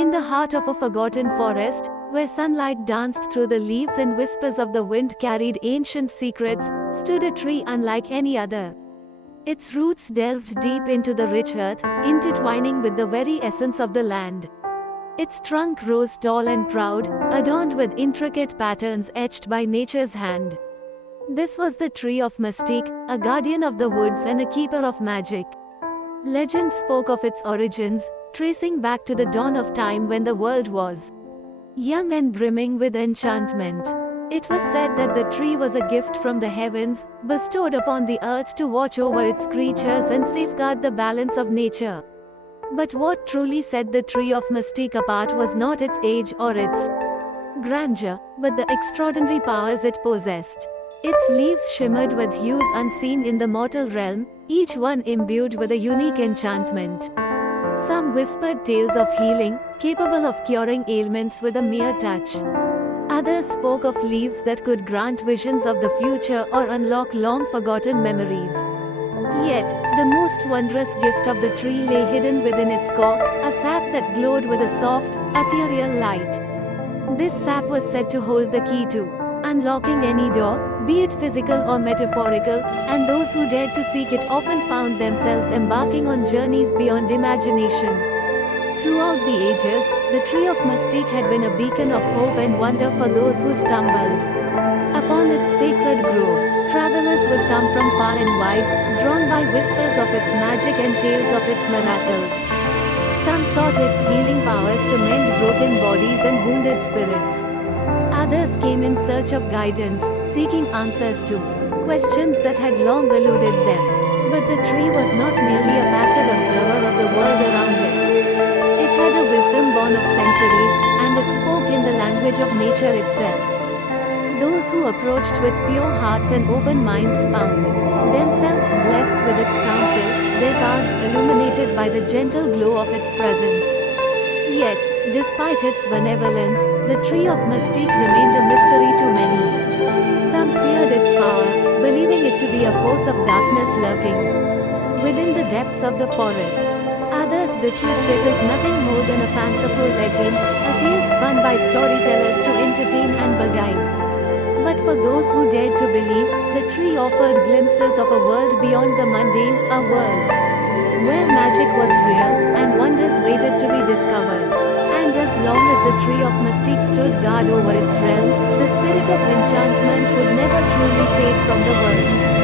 In the heart of a forgotten forest, where sunlight danced through the leaves and whispers of the wind carried ancient secrets, stood a tree unlike any other. Its roots delved deep into the rich earth, intertwining with the very essence of the land. Its trunk rose tall and proud, adorned with intricate patterns etched by nature's hand. This was the tree of Mystique, a guardian of the woods and a keeper of magic. Legend spoke of its origins, tracing back to the dawn of time when the world was young and brimming with enchantment. It was said that the tree was a gift from the heavens, bestowed upon the earth to watch over its creatures and safeguard the balance of nature. But what truly set the tree of Mystique apart was not its age or its grandeur, but the extraordinary powers it possessed. Its leaves shimmered with hues unseen in the mortal realm, each one imbued with a unique enchantment. Some whispered tales of healing, capable of curing ailments with a mere touch. Others spoke of leaves that could grant visions of the future or unlock long-forgotten memories. Yet, the most wondrous gift of the tree lay hidden within its core, a sap that glowed with a soft, ethereal light. This sap was said to hold the key to unlocking any door, be it physical or metaphorical, and those who dared to seek it often found themselves embarking on journeys beyond imagination. Throughout the ages, the tree of Mystique had been a beacon of hope and wonder for those who stumbled upon its sacred grove. Travelers would come from far and wide, drawn by whispers of its magic and tales of its miracles. Some sought its healing powers to mend broken bodies and wounded spirits. Others came in search of guidance, seeking answers to questions that had long eluded them. But the tree was not merely a passive observer of the world around it. It had a wisdom born of centuries, and it spoke in the language of nature itself. Those who approached with pure hearts and open minds found themselves blessed with its counsel, their paths illuminated by the gentle glow of its presence. Yet, despite its benevolence, the tree of Mystique remained a mystery to many. Some feared its power, believing it to be a force of darkness lurking within the depths of the forest. Others dismissed it as nothing more than a fanciful legend, a tale spun by storytellers to entertain and beguile. But for those who dared to believe, the tree offered glimpses of a world beyond the mundane, a world where magic was real, and wonders waited to be discovered. And as long as the tree of Mystique stood guard over its realm, the spirit of enchantment would never truly fade from the world.